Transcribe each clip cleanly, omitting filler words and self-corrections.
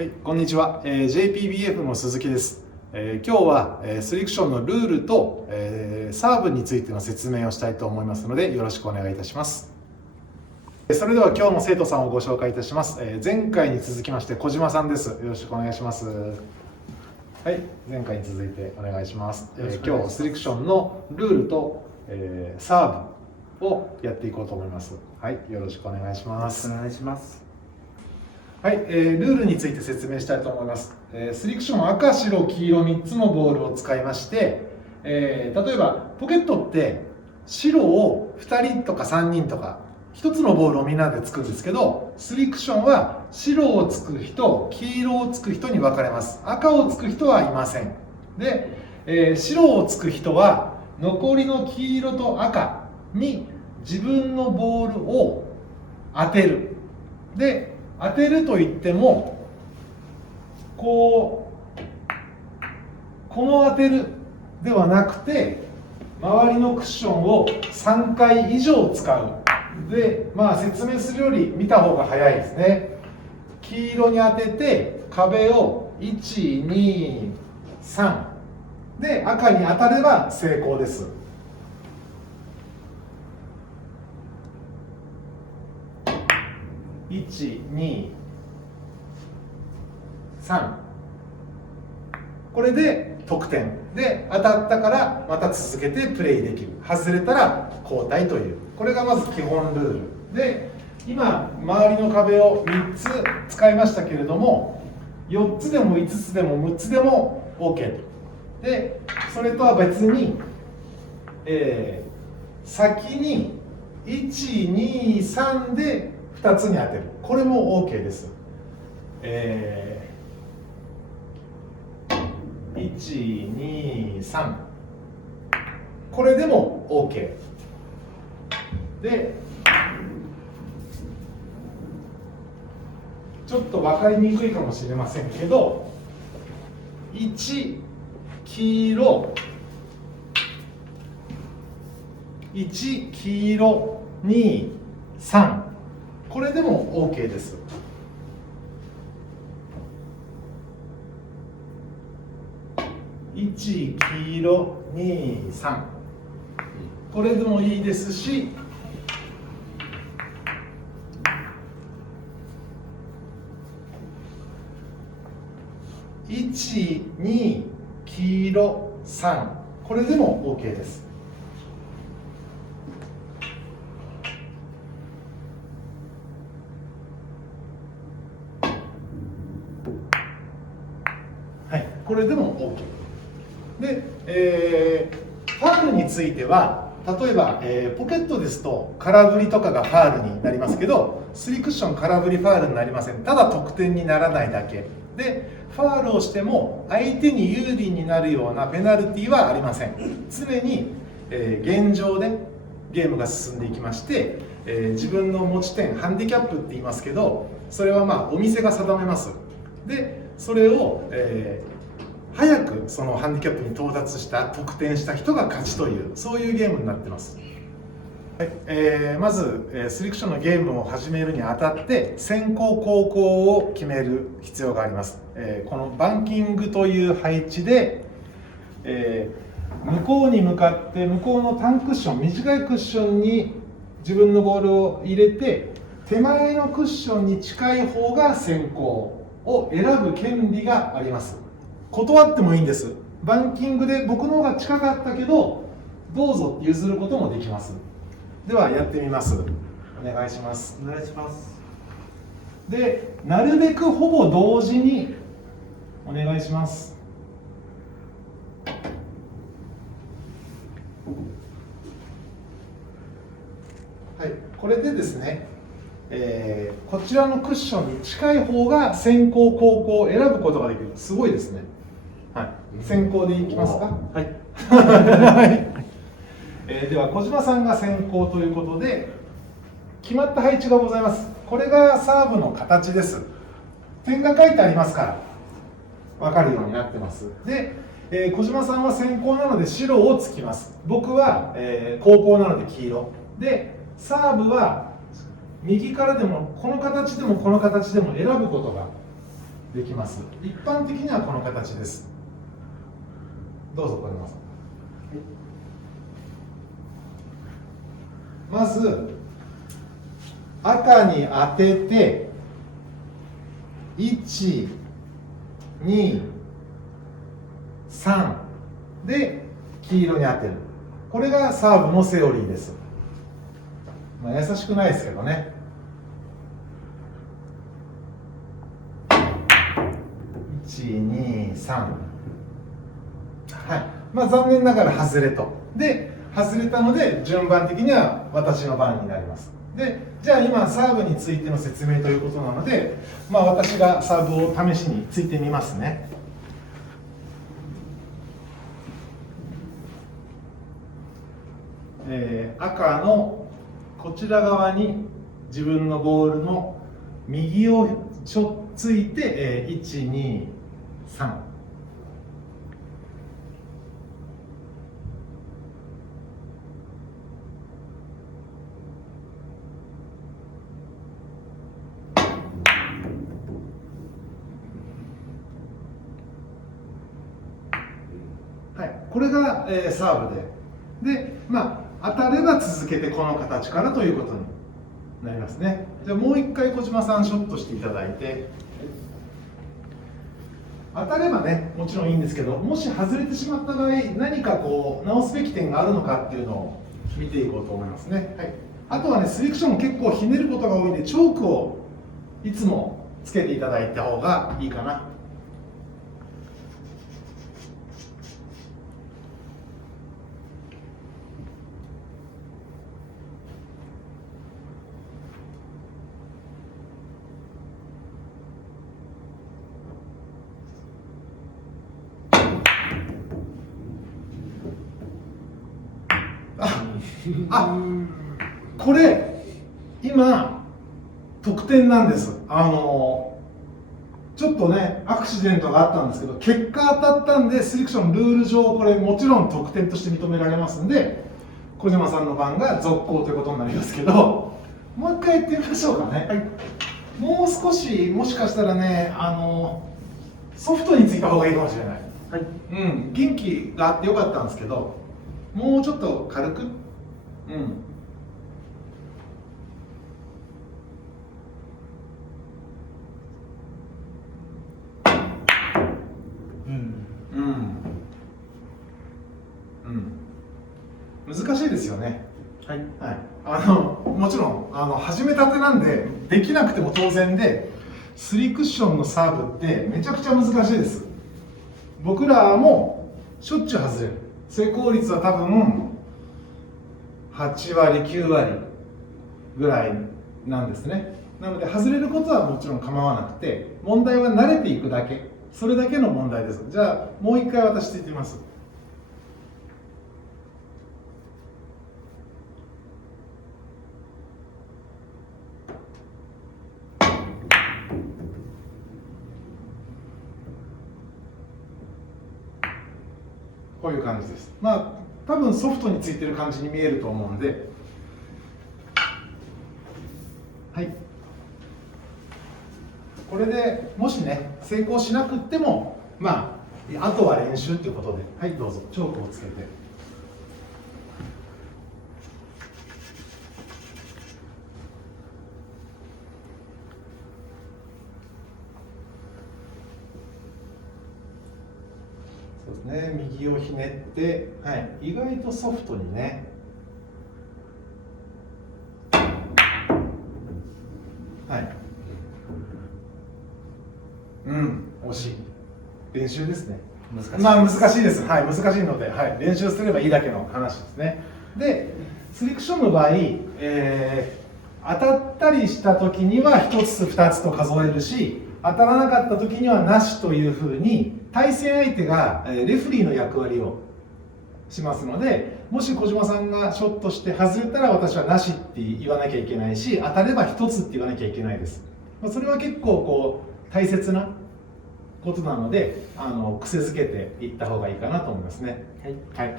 はい、こんにちは、JPBF の鈴木です。今日は、スリクションのルールと、サーブについての説明をしたいと思いますのでよろしくお願いいたします。それでは今日の生徒さんをご紹介いたします。前回に続きまして小島さんです。よろしくお願いします。はい、前回に続いてお願いします。今日スリクションのルールと、サーブをやっていこうと思います。はい、よろしくお願いします。お願いします。はい、ルールについて説明したいと思います。スリクション赤、白、黄色3つのボールを使いまして、例えばポケットって白を2人とか3人とか1つのボールをみんなでつくんですけど、スリクションは白をつく人、黄色をつく人に分かれます。赤をつく人はいません。で、白をつく人は残りの黄色と赤に自分のボールを当てる。で当てるといってもこの当てるではなくて周りのクッションを3回以上使う。で説明するより見た方が早いですね。黄色に当てて壁を1、2、3で赤に当たれば成功です。1、2、3これで得点で、当たったからまた続けてプレイできる、外れたら交代という、これがまず基本ルールで、今周りの壁を3つ使いましたけれども、4つでも5つでも6つでも OK と。でそれとは別に、先に1、2、3で2つに当てる、これも OK です。1、2、3これでも OK で、ちょっと分かりにくいかもしれませんけど、1黄色1黄色2、3これでも OK です。1黄色2、3これでもいいですし、1、2黄色3これでも OK です。はい、これでも OK で、ファウルについては例えば、ポケットですと空振りとかがファウルになりますけど、スリクッション空振りファウルになりません。ただ得点にならないだけで、ファウルをしても相手に有利になるようなペナルティはありません。常に、現状でゲームが進んでいきまして、自分の持ち点ハンディキャップって言いますけど、それはお店が定めます。でそれを、早くそのハンディキャップに到達した得点した人が勝ちという、そういうゲームになってます。はい、まず、スリクションのゲームを始めるにあたって先攻後攻を決める必要があります。このバンキングという配置で、向こうに向かって向こうの単クッション、短いクッションに自分のボールを入れて、手前のクッションに近い方が先行を選ぶ権利があります。断ってもいいんです。バンキングで僕の方が近かったけどどうぞって譲ることもできます。ではやってみます。お願いします。お願いします。でなるべくほぼ同時にお願いします。はい、これでですね、こちらのクッションに近い方が先行後攻を選ぶことができる。すごいですね。はい、先行でいきますか。はい。では小島さんが先行ということで、決まった配置がございます。これがサーブの形です。点が書いてありますから分かるようになってます。で、小島さんは先行なので白をつきます。僕は、後攻なので黄色で、サーブは右からでもこの形でもこの形でも選ぶことができます。一般的にはこの形です。どうぞ小島さん。まず赤に当てて1、2、3で黄色に当てる。これがサーブのセオリーです。まあ、優しくないですけどね。1、2、3。はい。まあ残念ながら外れと。で、外れたので順番的には私の番になります。で、じゃあ今サーブについての説明ということなので、まあ私がサーブを試しについてみますね。赤のこちら側に自分のボールの右をちょっついて、1、2、3。はい、これが、サーブで、まあ、当たれば続けてこの形からということになりますね。じゃあもう一回小島さんショットしていただいて、当たればねもちろんいいんですけど、もし外れてしまった場合何かこう直すべき点があるのかっていうのを見ていこうと思いますね。はい、あとはねセレクションも結構ひねることが多いんでチョークをいつもつけていただいた方がいいかな。あ、これ今得点なんです。ちょっとねアクシデントがあったんですけど、結果当たったんでセレクションルール上これもちろん得点として認められますんで、小島さんの番が続行ということになりますけど、もう一回やってみましょうかね。はい、もう少しもしかしたらねソフトについた方がいいかもしれない。はい、元気があってよかったんですけど、もうちょっと軽く。難しいですよね。はい、もちろん始めたてなんでできなくても当然で、3クッションのサーブってめちゃくちゃ難しいです。僕らもしょっちゅう外れる。成功率は多分8割9割ぐらいなんですね。なので外れることはもちろん構わなくて、問題は慣れていくだけ、それだけの問題です。じゃあもう一回私ついてみます。こういう感じです。まあ多分ソフトについてる感じに見えると思うんで、はい、これでもしね成功しなくっても、まああとは練習っていうことで、はいどうぞチョークをつけて。そうですね、右をひねって、はい、意外とソフトにね。はい、惜しい。練習ですね。難しいです。はい、難しいので、はい、練習すればいいだけの話ですね。で、セレクションの場合、当たったりした時には1つ2つと数えるし、当たらなかった時にはなしというふうに対戦相手がレフリーの役割をしますので、もし小島さんがショットして外れたら私はなしって言わなきゃいけないし、当たれば1つって言わなきゃいけないです。それは結構こう大切なことなので、癖づけていった方がいいかなと思いますね。はい、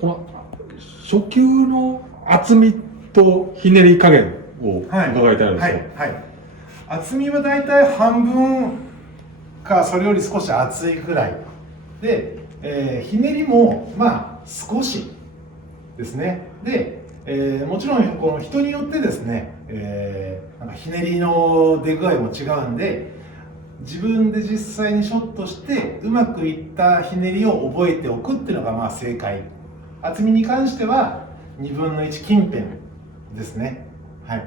この初球の厚みとひねり加減を伺いたいんですよ。はい、厚みはだいたい半分かそれより少し厚いくらいで、ひねりもまあ少しですね。で、もちろんこの人によってですね、なんかひねりの出具合も違うんで、自分で実際にショットしてうまくいったひねりを覚えておくっていうのがまあ正解。厚みに関しては2分の1近辺ですね。はい。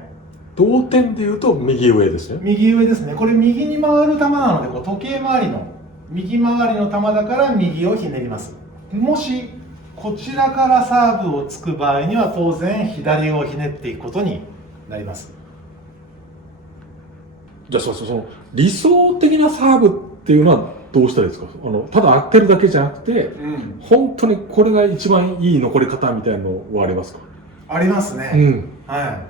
同点でいうと右上ですね。右上ですね。これ右に回る球なので、こう時計回りの右回りの球だから右をひねります。もしこちらからサーブをつく場合には当然左をひねっていくことになります。じゃあその理想的なサーブっていうのはどうしたらいいですか？ただ当てるだけじゃなくて、本当にこれが一番いい残り方みたいなのはありますか？ありますね。はい。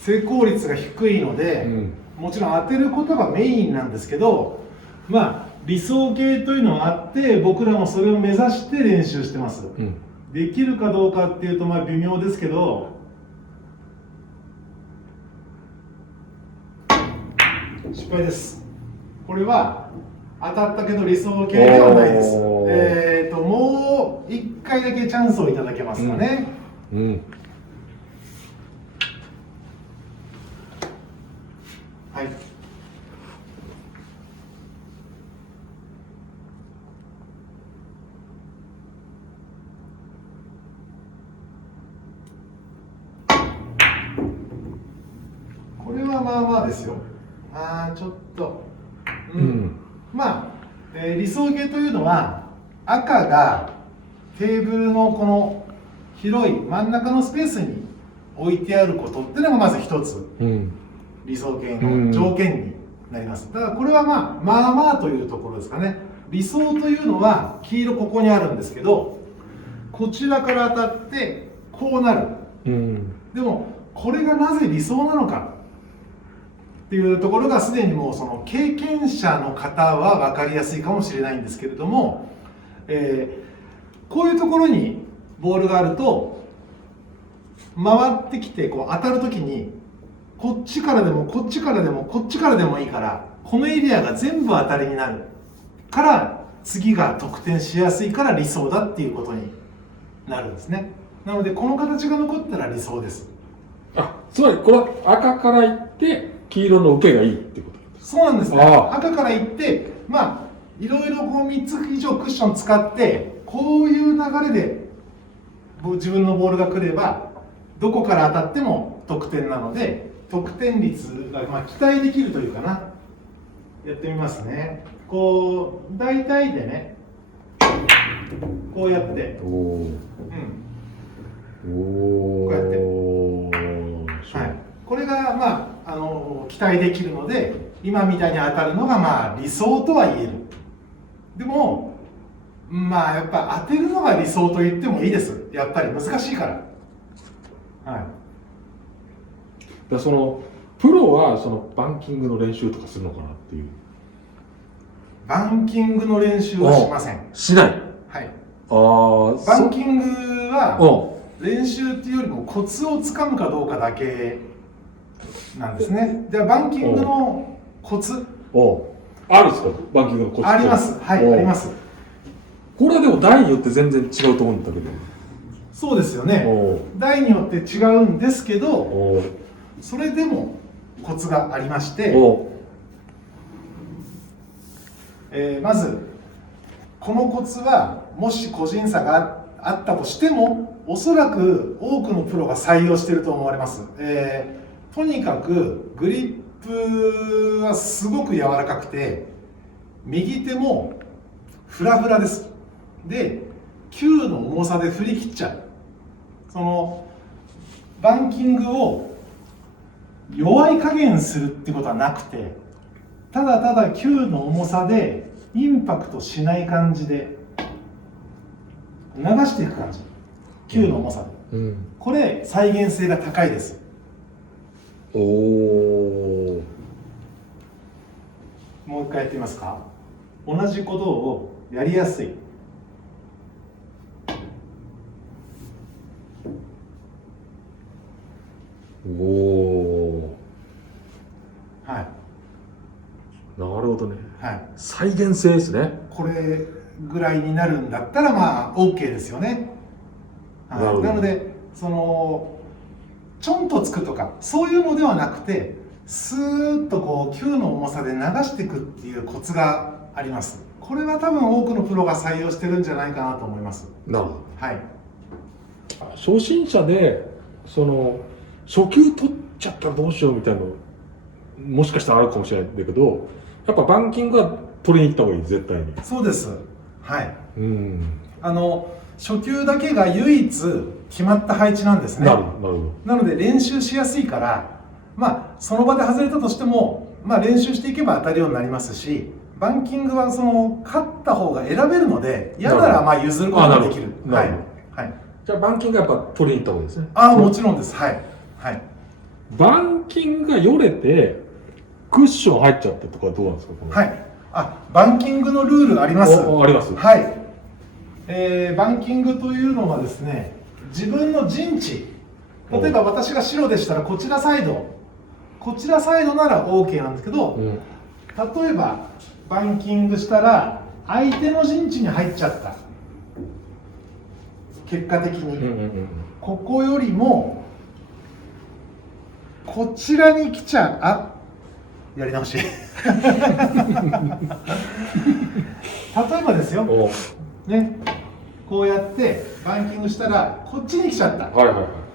成功率が低いので、もちろん当てることがメインなんですけど、まあ理想形というのはあって僕らもそれを目指して練習してます。できるかどうかっていうとまあ微妙ですけど、失敗です。これは当たったけど理想形ではないです。もう1回だけチャンスをいただけますかね。はい。これはまあまあですよ。ちょっと、まあ、理想形というのは赤がテーブルのこの広い真ん中のスペースに置いてあることっていうのがまず一つ、理想形の条件になります。だからこれはまあまあというところですかね。理想というのは黄色ここにあるんですけど、こちらから当たってこうなる。でもこれがなぜ理想なのかっていうところがすでにもうその経験者の方は分かりやすいかもしれないんですけれども、こういうところにボールがあると回ってきてこう当たるときにこっちからでもこっちからでもこっちからでもいいからこのエリアが全部当たりになるから次が得点しやすいから理想だっていうことになるんですね。なのでこの形が残ったら理想です。つまりこれは赤からいって黄色の受けがいいってことですか？そうなんですね。赤からいってまあいろいろこう3つ以上クッション使ってこういう流れで自分のボールが来ればどこから当たっても得点なので得点率がまあ期待できるというかな。やってみますね。こう大体でねこうやってこうやってはい、これがまあ期待できるので今みたいに当たるのがまあ理想とは言える。でもまあやっぱ当てるのが理想と言ってもいいです。やっぱり難しいから。はい。そのプロはそのバンキングの練習とかするのかなっていう。バンキングの練習はしません。しない。はい。バンキングは練習っていうよりもコツをつかむかどうかだけなんですね。ではバンキングのコツあるんですか？バンキングのコツあります。はい、あります。これはでも台によって全然違うと思うんだけど。そうですよね。台によって違うんですけど、それでもコツがありまして、まずこのコツはもし個人差があったとしてもおそらく多くのプロが採用していると思われます。とにかくグリップはすごく柔らかくて右手もフラフラです。で球の重さで振り切っちゃう。そのバンキングを弱い加減するってことはなくてただただ球の重さでインパクトしない感じで流していく感じ。球の重さで、これ再現性が高いです。もう一回やってみますか。同じことをやりやすい。ほどね。はい、再現性ですね。これぐらいになるんだったらまあ OK ですよね。はい、なのでそのちょんとつくとかそういうのではなくて、スーッとこう球の重さで流していくっていうコツがあります。これは多分多くのプロが採用してるんじゃないかなと思います。なるほど。はい。初心者でその初球取っちゃったらどうしようみたいなのもしかしたらあるかもしれないんだけど、やっぱバンキングは取りに行った方がいい、絶対に。そうです。はい。うん。初球だけが唯一決まった配置なんですね。なるほど。なので練習しやすいから、まあその場で外れたとしても、まあ練習していけば当たるようになりますし、バンキングはその勝った方が選べるので、嫌ならまあ譲ることができる。はい。はい。じゃあバンキングはやっぱ取りに行った方がいいですね。もちろんです。はい。はい。バンキングがよれてクッション入っちゃったとかどうなんですか？はい。バンキングのルールあります。あります。はい。バンキングというのはですね、自分の陣地、例えば私が白でしたらこちらサイドなら OK なんですけど、例えばバンキングしたら相手の陣地に入っちゃった、結果的に、ここよりもこちらに来ちゃう、やり直し例えばですよね、こうやってバンキングしたらこっちに来ちゃった、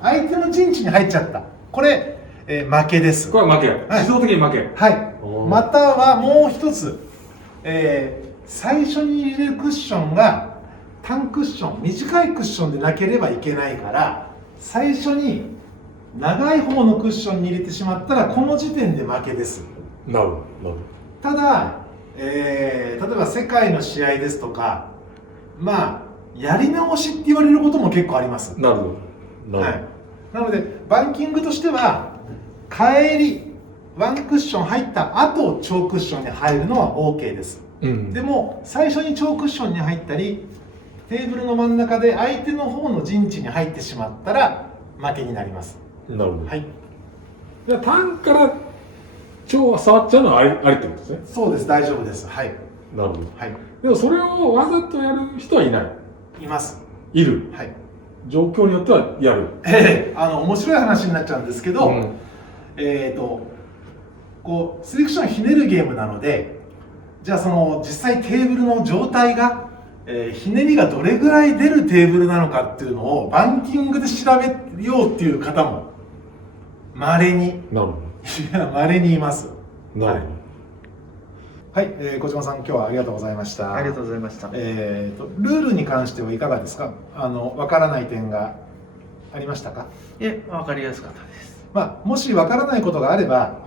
相手の陣地に入っちゃった、これ、負けです。これは負け、自動的に負け。はい。またはもう一つ、最初に入れるクッションが単クッション、短いクッションでなければいけないから、最初に長い方のクッションに入れてしまったらこの時点で負けです。なるほど。ただ、例えば世界の試合ですとか、まあやり直しって言われることも結構あります。なるほど。はい。なのでバンキングとしては帰りワンクッション入った後超クッションに入るのは OK です、でも最初に超クッションに入ったりテーブルの真ん中で相手の方の陣地に入ってしまったら負けになります。なるほど。はい。じゃあ単から超は触っちゃうのはありってことですね。そうです、大丈夫です。はい。なるほど。はい。でもそれをわざとやる人はいない。います。いる。はい。状況によってはやる。面白い話になっちゃうんですけど、こうセレクションひねるゲームなので、じゃあその実際テーブルの状態が、ひねりがどれぐらい出るテーブルなのかっていうのをバンキングで調べようっていう方も稀に稀にいます。なるほど。はい、小島さん今日はありがとうございました。ありがとうございました。ルールに関してはいかがですか？わからない点がありましたか？わかりやすかったです。もしわからないことがあれば、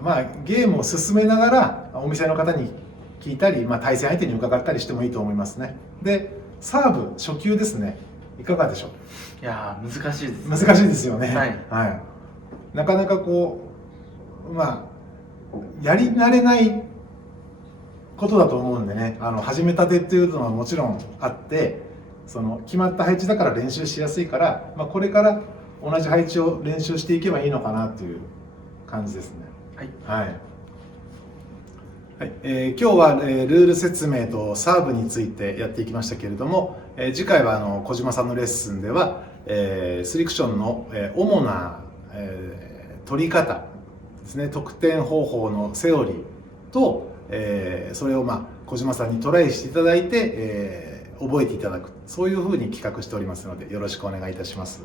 ゲームを進めながらお店の方に聞いたり、対戦相手に伺ったりしてもいいと思いますね。で、サーブ初球ですね。いかがでしょう？いやー、難しいですね。難しいですよね。はい。なかなかこうやり慣れないことだと思うんでね、始めたてっていうのはもちろんあって、その決まった配置だから練習しやすいから、これから同じ配置を練習していけばいいのかなという感じですね。はい。はい。今日は、ルール説明とサーブについてやっていきましたけれども、次回は小島さんのレッスンでは、スリクションの、主な、取り方ですね、得点方法のセオリーと、それを小島さんにトライしていただいて、覚えていただく、そういうふうに企画しておりますのでよろしくお願いいたします。